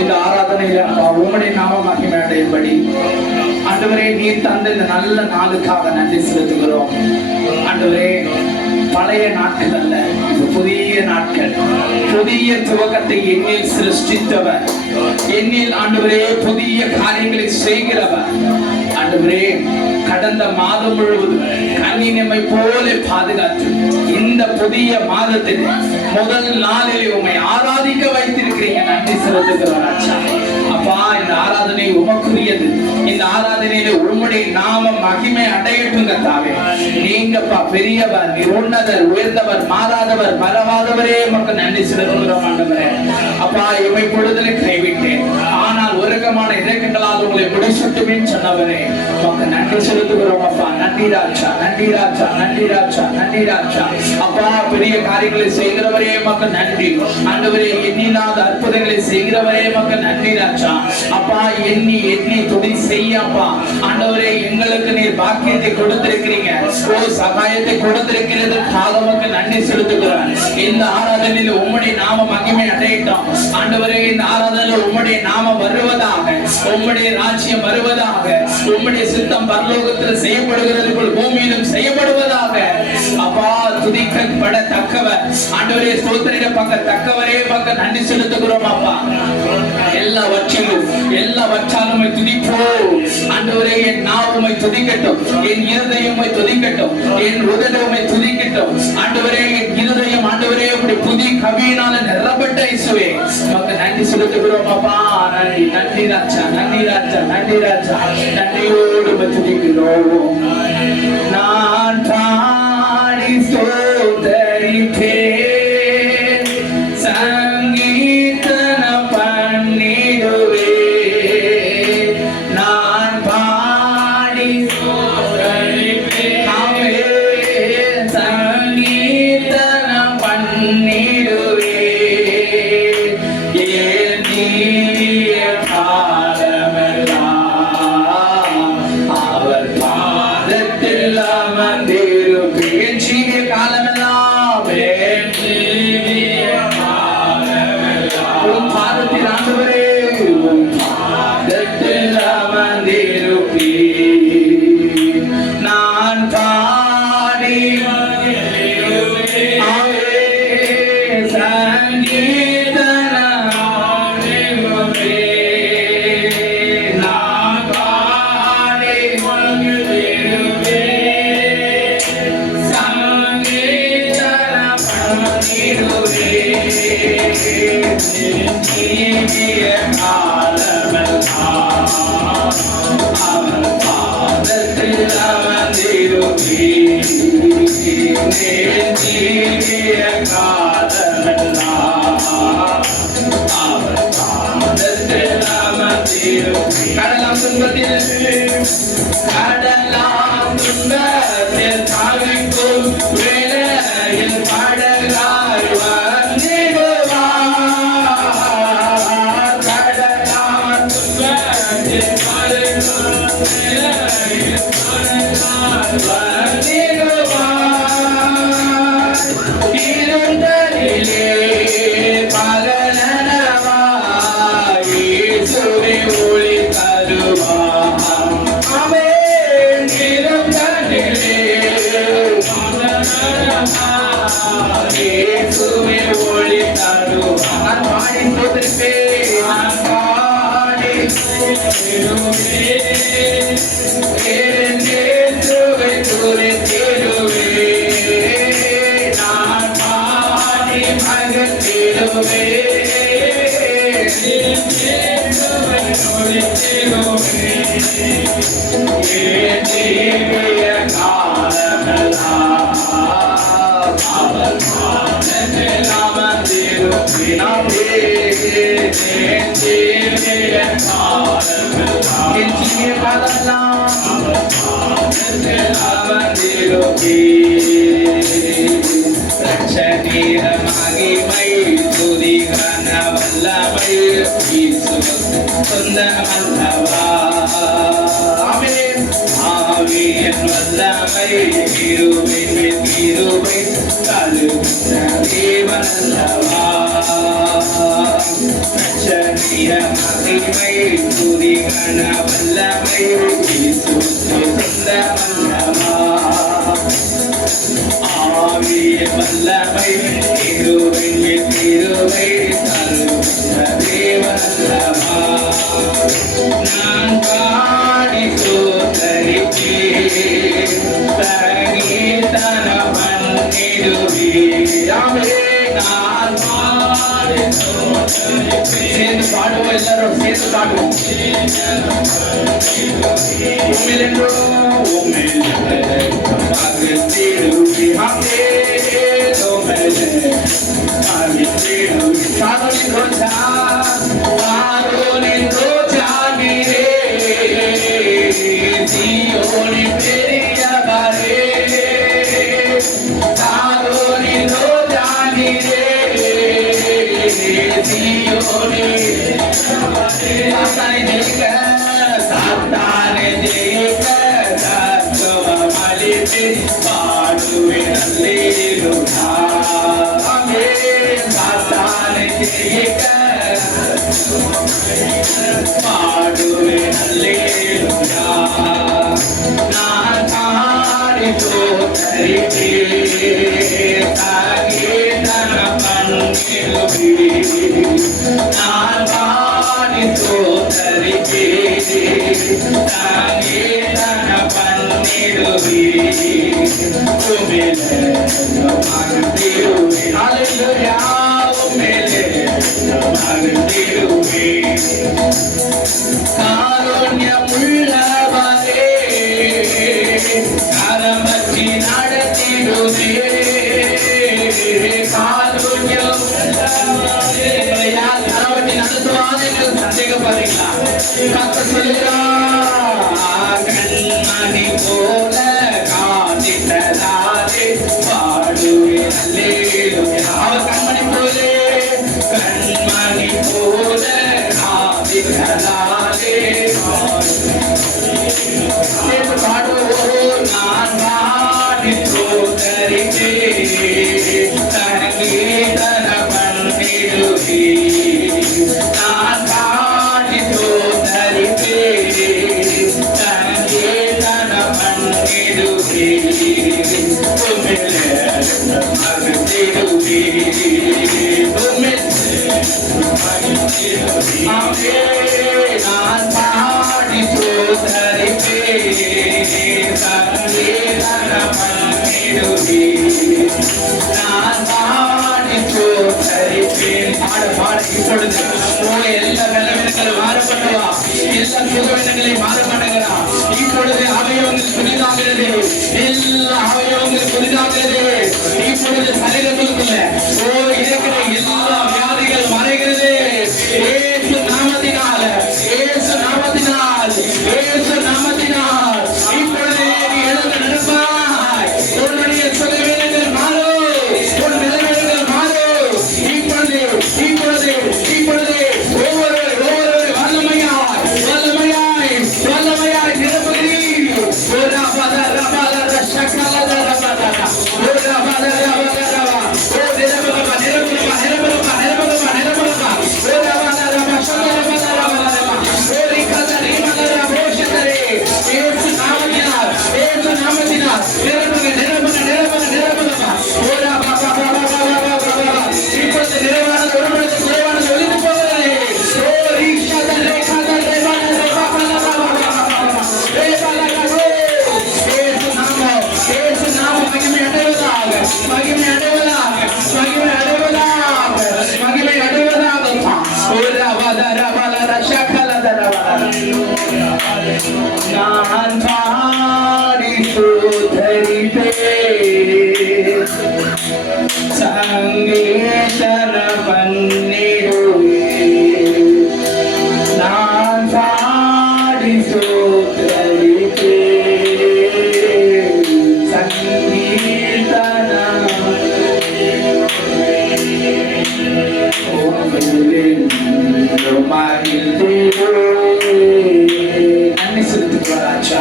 இந்த ஆராதனையில உம்முடைய நாம மகிமை அடையும்படி ஆண்டவரே நீர் தந்த இந்த நல்ல நாளுக்காக நன்றி செலுத்துகிறோம். ஆண்டவரே பழைய நாட்கள் அல்ல, புதிய நாட்கள், புதிய துவக்கத்தை என்னில் சிருஷ்டித்தவர், என்னில் ஆண்டவரே புதிய காரியங்களை செய்கிறவர். ஆண்டவரே கடந்த மாதம் முழுவதும் கண்ணினமை போல பாதுகாத்து இந்த புதிய மாதத்தில் முதல் நாளிலே உம்மை ஆராதிக்க வைத்திருக்கிறீங்க. நன்றி செலுத்துகிறோம் ராஜா. அப்பா, இந்த ஆராதனை உமக்குரியது. இந்த ஆராதனையில உம்முடைய நாமம் மகிமை அடையட்டும் கர்த்தாவே. நீங்கப்பா பெரியவர், நீ உன்னதர், உயர்ந்தவர், மாறாதவர், மறவாதவரே உமக்கு நன்றி செலுத்துகிறோம் ஆண்டவரே. அப்பா, இவை பொழுதலை கைவிட்டேன், ஆனால் உருக்கமான இறக்கங்களால் உங்களை முடிசூட்டுவேன் சொன்னவரே உமக்கு நன்றி செலுத்துகிறோம் அப்பா. நன்றி ராஜா, நன்றி ராஜா, நன்றி ராஜா, நன்றி ராஜா. அப்பா, பெரிய காரியங்களை செய்கிறவரே உமக்கு நன்றி ஆண்டவரே. எண்ணில்லாத அற்புதங்களை செய்கிறவரே உமக்கு நன்றி ராஜா. அப்பா, எண்ணி எண்ணி துதி செய்யப்பா ஆண்டவரே. எங்களுக்கு நீர் பாக்கியத்தை கொடுத்திருக்கிறீங்க, சகாயத்தை கொடுத்திருக்கிறதுக்காக உமக்கு நன்றி செலுத்துகிறேன். இந்த ஆராதனையில் உம்முடைய நாம மகிமை அடையட்டும் ஆண்டவரே. இந்த ஆராதனையில் உம்முடைய நாம வருவதாக, உம்முடைய ராஜ்யம் வருவதாக, உம்முடைய சித்தம் பரலோகத்தில் செய்யப்படுகிறது போல் பூமியிலும் செய்யப்படுவதாக. அப்பா, துதிக்கப்படத்தக்கவர் ஆண்டவரே, ஸ்தோத்திரிக்கப்படத்தக்கவரே உமக்கு நன்றி செலுத்துகிறோம் அப்பா. எல்லாவற்றாலும் துதிப்போம் ஆண்டவரே. என் நாவுமை துதிக்கட்டும், என் இருதயமை துதிக்கட்டும், என் உதடுமை துதிக்கட்டும் ஆண்டவரே. என் இருதயம் ஆண்டவரே உம்முடைய புதிய கவியினால நிரப்பட்ட இயேசுவே உமக்கு நன்றி செலுத்துகிறோம் அப்பா. நன்றி, நன்றி ராஜா, நன்றி ராஜா, நன்றி ராஜா. நன்றியோடு துதிக்கிறோம். நான் பாடி ஸ்தோத்தரிப்பேன், கடலாம் துன்பத்தில் தாவிக்கும் வேளையில் படகாய் வந்திடுவார். கடலாம் துன்பத்தில் தாவிக்கும் வேளையில் படகாய் வந்திடுவார். இருந்ததிலே பகலனவாய் இயேசுவே ஒளி தருவார். ஆமென். இருந்ததிலே பகலனவாய் இயேசுவே ஒளி தருவார். நான் பாடி ஸ்தோத்திரிப்பேன், நான் பாடி ஸ்தோத்திரிப்பேன், இயேசுவை துதித்திடுவேன், நான் பாடி மகிழ்ந்திடுவேன், இயேசுவை துதித்திடுவேன். என் ஜீவிய காலமெல்லாம் அவர் பாதத்தில் அமர்ந்திருப்பேன். என் ஜீவிய காலமெல்லாம், என் ஜீவிய காலமெல்லாம் அவர் பாதத்தில் அமர்ந்திருப்பேன். ரட்சணீய மகிமை துதி கன வல்லமை சொந்தமல்லவா. ஆமென். ஆவியின் வல்லமை கிருபை கிருபை கழுவின தேவனல்லவா. மகிமை துதி கன வல்லமை இயேசுவுக்கு சொந்தமல்லவா ஆவிய வல்லமை திருவின் திருவை தருகின்ற தேவனல்லவா நான் பாடி சோதரிப்பேன் சங்கீதன பண்ணிடுவேன் நான் பாடி சேர்ந்து பாடுவோம் எல்லாரும் சேர்ந்து பாடுவோம் கண்மணி போல காத்திட்டதாலே பாடுவேன் அவர் கண்மணி போலே கண்மணி போல காத்திட்டதாலே பாடுவோம் நான் பாடி சோதரிப்பேன் சங்கீதன பண்ணிடுவேன் நான் பாடி நான் பாடி சோதரிப்பேன் சங்கீதன பண்ணிடுவேன் நான் பாடி சோதரிப்பேன் பாட இப்பொழுது எல்லா பலவீனங்களும் மாறப்பட்டவா எல்லா சுகவீனங்களையும் மாறப்பட்டகிறா இப்பொழுது அவயவங்கள் புதிதாகிறது எல்லா அவயவங்கள் புதிதாகிறது இப்பொழுது சரீரத்திற்குள்ள இருக்கிற எல்லா வியாதிகள் மறைகிறது இயேசு நாமத்தினால் இயேசு நாமத்தினால் இயேசு நாமத்தினால் இப்பொழுது நீ எழுந்து நடப்பாய் உன்னுடைய சுகவீனங்கள் மாறும் உன் நிலைமைகள் மாறும் இப்பொழுது இப்பொழுது இப்பொழுது ஒவ்வொரு வல்லமையாய் வல்லமையாய் வல்லமையாய் நிரப்புகிறீர் ஒரு பத ரபல ரஷகல ரபல ஒரு ரபல ரபல ஓ நிரப்புக நிரப்புக நிரப்புக நிரப்புக நிரப்புக ஒரு ரபல ரபஷல ரபல ரபல ஒரு கதரி மலர போஷதரே இயேசு நாமத்தினால் நிரப்புக நிரப்புக நிரப்புக நிரப்புக ஒரு இப்பொழுது நிறைவான ஒருவனுக்கு குறைவான ஒளிந்து போகிறது ஓ ரீஷத ரேகத ரேவன இயேசு நாமம் மகிமை அடைவதாக மகிமை அடைவதாக மகிமை அடைவதாக மகிமை அடைவதாக ஒரு அவதர பலர சகலதர நான் பாடி சோதரிப்பேன் சங்கீதன பண்ணிடுவேன் நான் பாடி சோதரிப்பேன் சங்கீதன நன்றி செலுத்துகிறாச்சா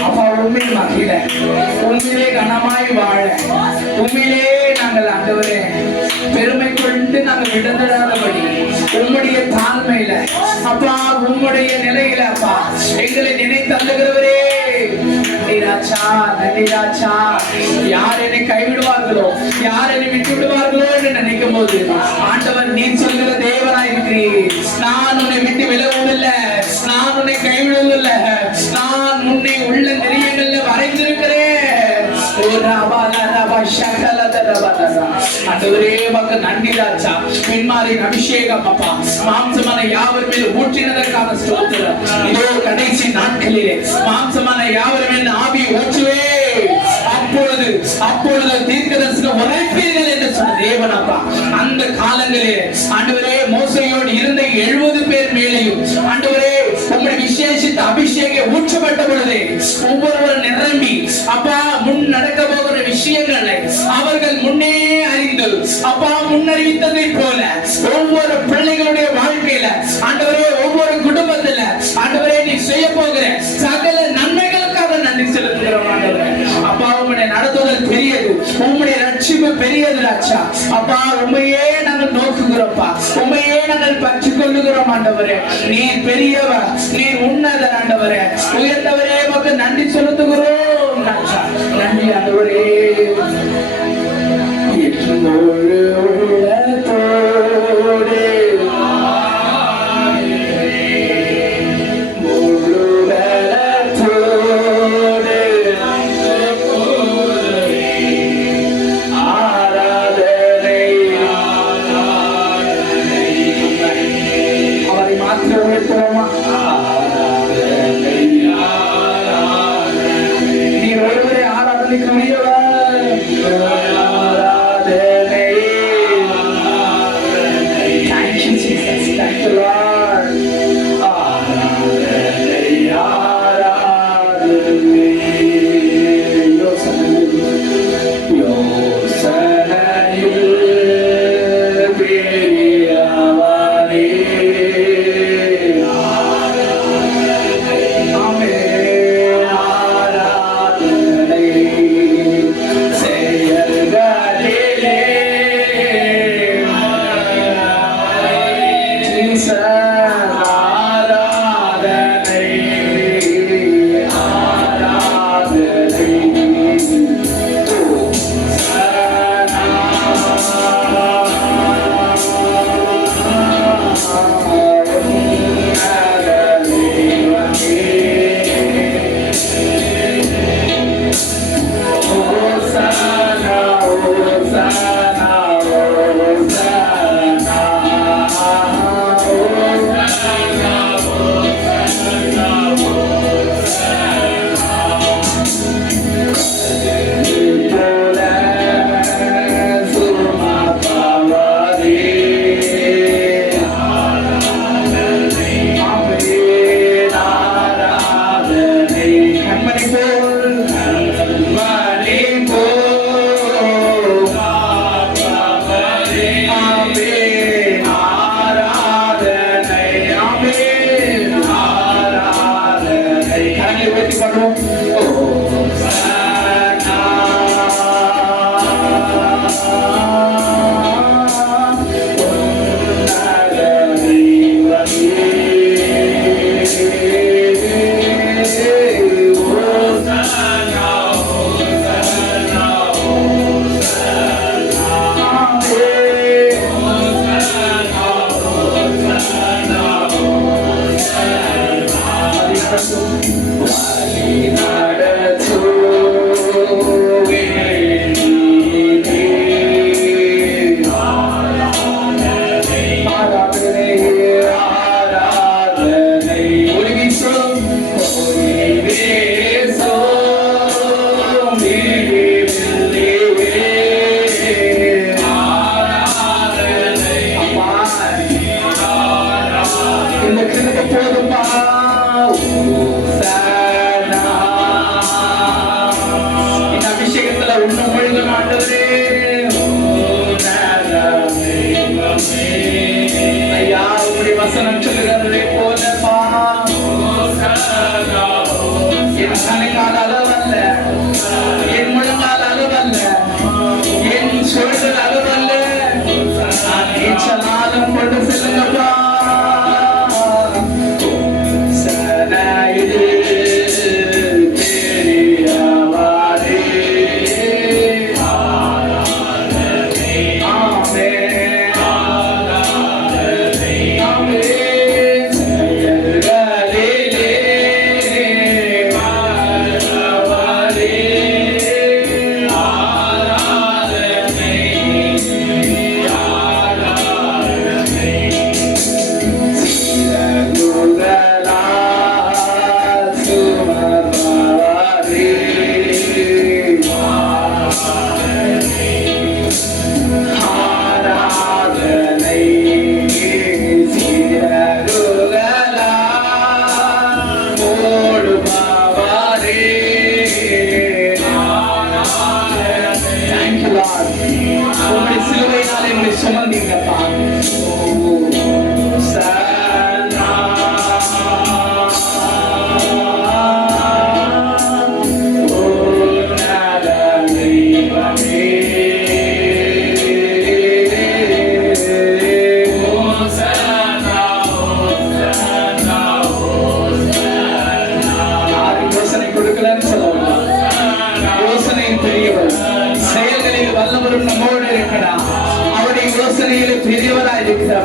அப்பா உண்மையில் மகிழ உண்மையிலே கனமாய் வாழ உண்மையிலே நாங்கள் ஆண்டவரே பெருமை கொண்டு நாங்கள் விடுதலாதபடி உம்முடைய தாழ்மை நிலைமையில அப்பா உம்முடைய நிலையில அப்பா எங்களை நினைத்தள்ளுகிறவரே ராஜா, யார் என்னை கைவிடுவார்களோ, யார் என்னை விட்டு விடுவார்களோ என்று நினைக்கும் போது ஆண்டவர் நீ சொல்கிற தேவனா இருக்கிறீர். நான் உன்னை விட்டு விலகவும் இல்லை, நான் உன்னை கைவிடவும் இல்லை, நான் உன்னை உள்ள நெறியங்கள்ல வரைந்திருக்கிறேன். நன்றி ராஜா. பின்மாரின் அபிஷேகம் அப்பா மாம்சமான யாவர் மேல் ஊற்றினதற்கான ஸ்தோத்திரம். இதோ கடைசி நாட்களிலே மாம்சமான யாவர் மேல் ஆவி ஊற்றுவே, அப்பொழுது தீர்க்கதரிசனம் உரைப்பீர்கள் என்று சொன்ன தேவன் அப்பா அந்த காலங்களிலே ஆண்டவரே மோசையோடு இருந்த 70 பேர் மேலேயும் ஆண்டவரே உம்முடைய விசேஷித்த அபிஷேகம் ஊற்றப்பட்ட பொழுது ஒவ்வொருவரும் நிரம்பி அப்பா முன் நடக்க போகிற விஷயங்களை அவர்கள் முன்னே அறிந்து அப்பா முன்னறிவித்ததை போல ஒவ்வொரு பிள்ளைகளுடைய வாழ்க்கையில ஆண்டவரே ஒவ்வொரு குடும்பத்துல ஆண்டவரே நீ செய்ய போகிற சகல நன்மைகளுக்காக நன்றி செலுத்துகிறோம். ஆண்டவரே அப்பா உம்முடைய நடத்துதல் பெரியது, உம்முடைய ரட்சிப்பு பெரியது ராஜா. அப்பா உண்மையே நாங்கள் நோக்குகிறோம்ப்பா, உண்மையே நாங்கள் பற்றி கொள்ளுகிறோம். ஆண்டவரே நீர் பெரியவர், நீர் உன்னதர். ஆண்டவரே உயர்ந்தவரே உமக்கு நன்றி செலுத்துகிறோம் ராஜா. நன்றி ஆண்டவரே. சொல்லுங்கள், அது அல்ல. நான் நீச்சலாலும் கொண்டு செல்லுங்கப்பா.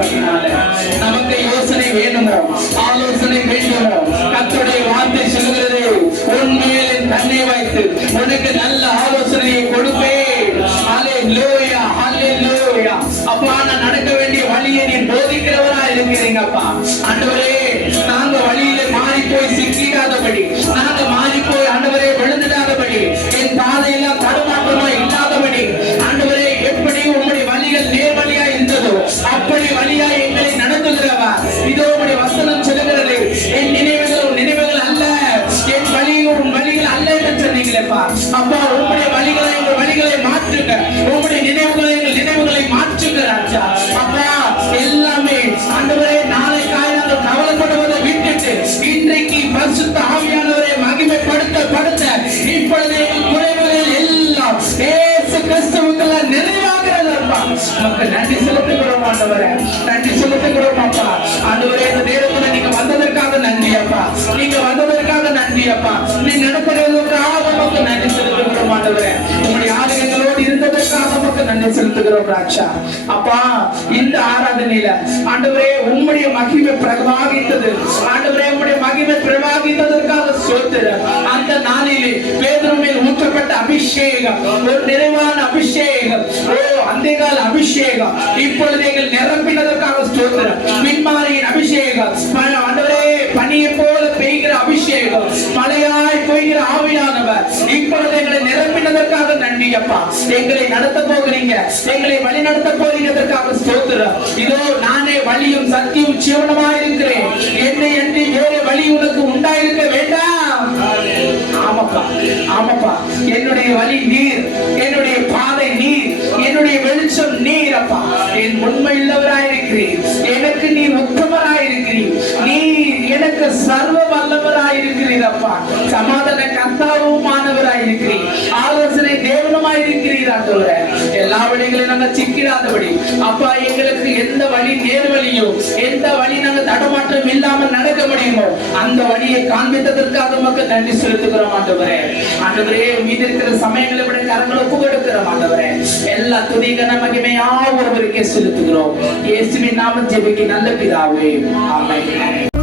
இருக்கிறபடினால நமக்கு யோசனை வேணுமோ, ஆலோசனை வேண்டுமோ, கர்த்தருடைய வார்த்தை சொல்கிறது, உன்மேல் என் கண்ணை வைத்து உனக்கு நல்ல ஆலோசனையை கொடுப்பேன். ஹல்லேலூயா, ஹல்லேலூயா. அப்பா, நான் நடக்க வேண்டிய வழியை நீ போதிக்கிறவரா இருக்கிறீங்கப்பா. ஆண்டவரே, நாங்க வழியில மாறி போய் சிக்கிடாதபடி, நாங்க மாறி போய் ஆண்டவரே விழுந்துடாதபடி, என் பாதையெல்லாம் தடுமாற்றமா இல்லாதபடி, ஆண்டவரே எப்படி உம்முடைய வழிகள் நேர்வழியா இருந்ததோ அப்படி வழியா எங்களை நடத்துகிறவா. இதோ உம்முடைய வசனம் சொல்லுகிறது, என் நினைவுகள் உன் நினைவுகள் அல்ல, என் வழிகள் உன் வழிகள் அல்ல என்று சொன்னீங்களேப்பா. அப்பா, உம்முடைய வழிகளை உங்கள் வழிகளை மாற்றுங்க, உம்முடைய நினைவுகளை எங்கள் நினைவுகளை மாற்றுங்க ராஜா. அப்பா, எல்லாமே ஆண்டவரே நாளைக்காக நாங்கள் கவலைப்படுவதை விட்டுட்டு இன்றைக்கு பரிசுத்த ஆவியானவரை மகிமைப்படுத்த இப்பொழுது எங்கள் குறைவுகள் எல்லாம் இயேசு கிறிஸ்துவுக்குள்ள நிறைவாகிறது. அப்பா, நமக்கு நன்றி செலுத்துகிறோம் ஆண்டவரே, நன்றி செலுத்துகிறோம் அப்பா. ஆண்டவரே, இந்த நேரத்துல நீங்க வந்ததற்காக நன்றி அப்பா, நீங்க வந்ததற்காக நன்றி அப்பா, நீ நடத்துகிறதற்காக நமக்கு நன்றி செலுத்துகிறோம் ஆண்டவரே. உங்களுடைய ஆலயங்களோடு இருந்ததற்காக நமக்கு நன்றி செலுத்துகிறோம் ராஜா. அப்பா, இந்த ஆராதனையில ஆண்டவரே உம்முடைய மகிமை பிரவாகித்தது, ஆண்டவரே உம்முடைய மகிமை பிரவாகித்ததற்காக ஸ்தோத்திரம். அந்த நாளிலே பேதுரு மேல் ஊற்றப்பட்ட அபிஷேகம் ஒரு நிறைவான அபிஷேகம், அந்தேகால அபிஷேகம் இப்பொழுது எங்கள் நிரப்பினதற்காக ஸ்தோத்திரம். பின்மாரியின் அபிஷேகம், ஆண்டவரே பனியை போல பெய்கிற அபிஷேகம், மழையாய் பெய்கிற ஆவியானவர் இப்பொழுது எங்களை நிரப்பினதற்காக நன்றி அப்பா. எங்களை நடத்த போகிறீங்க, எங்களை வழி நடத்த போகிறதற்காக ஸ்தோத்திரம். இதோ நானே வழியும் சத்தியும் ஜீவனுமாய் இருக்கிறேன், என்னை அன்றி வேறு வழி உனக்கு உண்டாயிருக்க வேண்டாம். ஆமாப்பா, ஆமாப்பா, என்னுடைய வழி நீர், என்னுடைய பாதை நீர், என்னுடைய வெளிச்சம் நீர் அப்பா. என் உண்மையுள்ளவராயிருக்கிறீர், எனக்கு நீர் உத்தமராயிருக்கிறீர், நீர் எனக்கு சர்வ வல்லவராயிருக்கிறீர் அப்பா. சமாதான கர்த்தாவுமானவராயிருக்கிறீர், ஆலோசனை தேவனுமாயிருக்கிறீர் ஆண்டவரே. எல்லா வழிகளையும் நாங்க சிக்கிடாதபடி அப்பா, எங்களுக்கு எந்த வழி நேர் வழியோ, எந்த வழி நாங்க தடுமாற்றம் இல்லாமல் நடக்க முடியுமோ அந்த வழியை காண்பித்ததற்காக நமக்கு நன்றி செலுத்துகிறோம் ஆண்டவரே. ஆண்டவரே, மீதி இருக்கிற சமயங்களை விட கரங்களை ஒப்பு கொடுக்கிறோம் ஆண்டவரே. எல்லா துதிகன மகிமையா ஒருவருக்கே செலுத்துகிறோம். இயேசுவின் நாமத்தில் ஜெபிக்க நல்ல பிதாவே, ஆமென்.